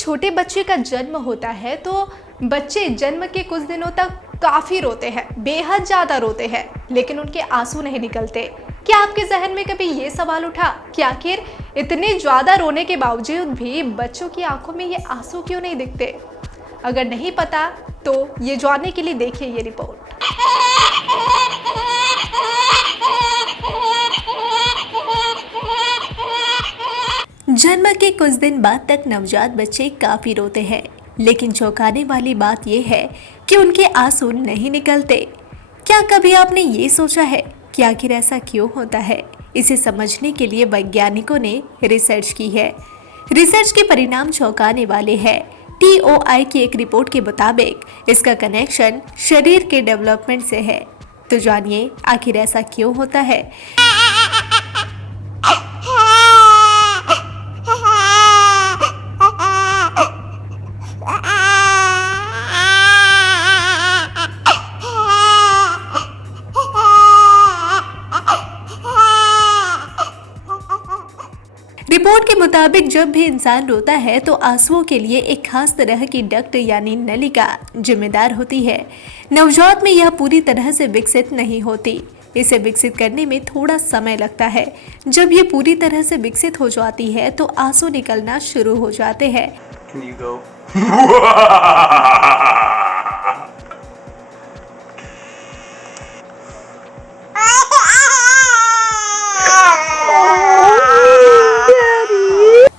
छोटे बच्चे का जन्म होता है तो बच्चे जन्म के कुछ दिनों तक काफ़ी रोते हैं, बेहद ज़्यादा रोते हैं, लेकिन उनके आंसू नहीं निकलते। क्या आपके जहन में कभी ये सवाल उठा कि आखिर इतने ज़्यादा रोने के बावजूद भी बच्चों की आंखों में ये आंसू क्यों नहीं दिखते? अगर नहीं पता तो ये जानने के लिए देखिए ये रिपोर्ट। जन्म के कुछ दिन बाद तक नवजात बच्चे काफी रोते हैं, लेकिन चौंकाने वाली बात यह है कि उनके आंसू नहीं निकलते। क्या कभी आपने ये सोचा है कि आखिर ऐसा क्यों होता है? इसे समझने के लिए वैज्ञानिकों ने रिसर्च की है। रिसर्च के परिणाम चौंकाने वाले हैं। TOI की एक रिपोर्ट के मुताबिक इसका कनेक्शन शरीर के डेवलपमेंट से है। तो जानिए आखिर ऐसा क्यों होता है। रिपोर्ट के मुताबिक जब भी इंसान रोता है तो आंसुओं के लिए एक खास तरह की डक्ट यानी नलिका जिम्मेदार होती है। नवजात में यह पूरी तरह से विकसित नहीं होती। इसे विकसित करने में थोड़ा समय लगता है। जब ये पूरी तरह से विकसित हो जाती है तो आंसू निकलना शुरू हो जाते हैं।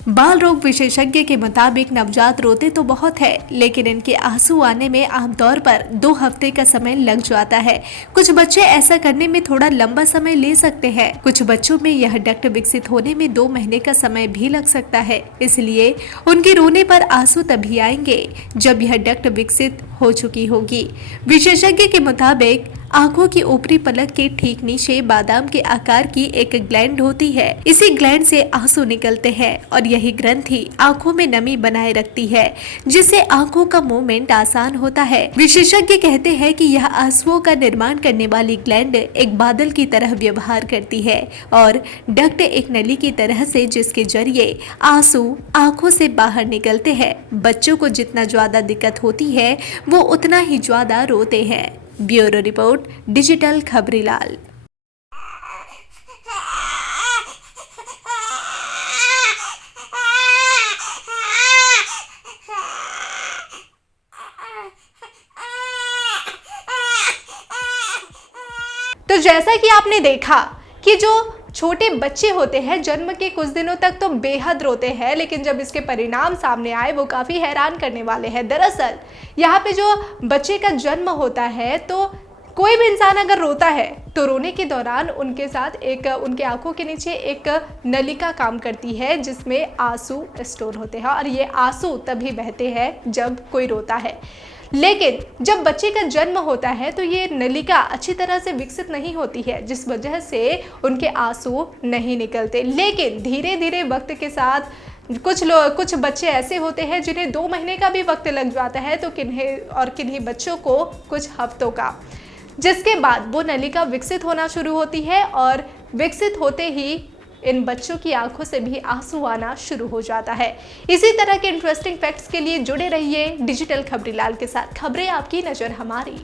बाल रोग विशेषज्ञ के मुताबिक नवजात रोते तो बहुत है, लेकिन इनके आंसू आने में आमतौर पर 2 हफ्ते का समय लग जाता है। कुछ बच्चे ऐसा करने में थोड़ा लंबा समय ले सकते हैं। कुछ बच्चों में यह डक्ट विकसित होने में 2 महीने का समय भी लग सकता है। इसलिए उनके रोने पर आंसू तभी आएंगे जब यह डक्ट विकसित हो चुकी होगी। विशेषज्ञ के मुताबिक आंखों की ऊपरी पलक के ठीक नीचे बादाम के आकार की एक ग्लैंड होती है। इसी ग्लैंड से आंसू निकलते हैं और यही ग्रंथि आंखों में नमी बनाए रखती है, जिससे आंखों का मूवमेंट आसान होता है। विशेषज्ञ कहते हैं कि यह आंसुओं का निर्माण करने वाली ग्लैंड एक बादल की तरह व्यवहार करती है और डक्ट एक नली की तरह से, जिसके जरिए आंसू आंखों से बाहर निकलते हैं। बच्चों को जितना ज्यादा दिक्कत होती है वो उतना ही ज्यादा रोते हैं। Bureau report, digital Khabrilal. तो जैसा कि आपने देखा कि जो छोटे बच्चे होते हैं जन्म के कुछ दिनों तक तो बेहद रोते हैं, लेकिन जब इसके परिणाम सामने आए वो काफ़ी हैरान करने वाले हैं। दरअसल यहाँ पे जो बच्चे का जन्म होता है तो कोई भी इंसान अगर रोता है तो रोने के दौरान उनके साथ उनके आंखों के नीचे एक नलिका काम करती है जिसमें आंसू स्टोर होते हैं और ये आंसू तभी बहते हैं जब कोई रोता है। लेकिन जब बच्चे का जन्म होता है तो ये नलिका अच्छी तरह से विकसित नहीं होती है, जिस वजह से उनके आंसू नहीं निकलते। लेकिन धीरे धीरे वक्त के साथ कुछ बच्चे ऐसे होते हैं जिन्हें 2 महीने का भी वक्त लग जाता है, तो किन्हीं बच्चों को कुछ हफ्तों का, जिसके बाद वो नलिका विकसित होना शुरू होती है और विकसित होते ही इन बच्चों की आंखों से भी आंसू आना शुरू हो जाता है। इसी तरह के इंटरेस्टिंग फैक्ट्स के लिए जुड़े रहिए डिजिटल खबरीलाल के साथ। खबरें आपकी, नजर हमारी।